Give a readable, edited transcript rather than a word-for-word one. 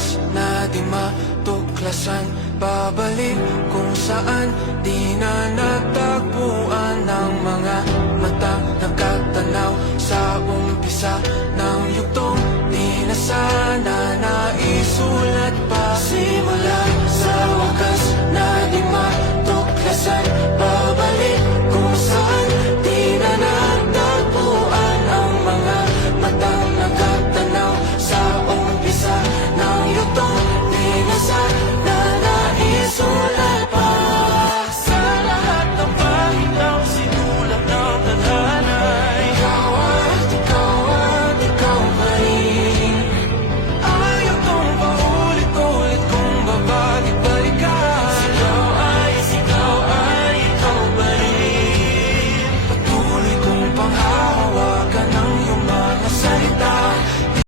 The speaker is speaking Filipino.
oras na di matuklasan, babalik kung saan di na natagpuan ng mga mata nakatanaw sa umpisa ng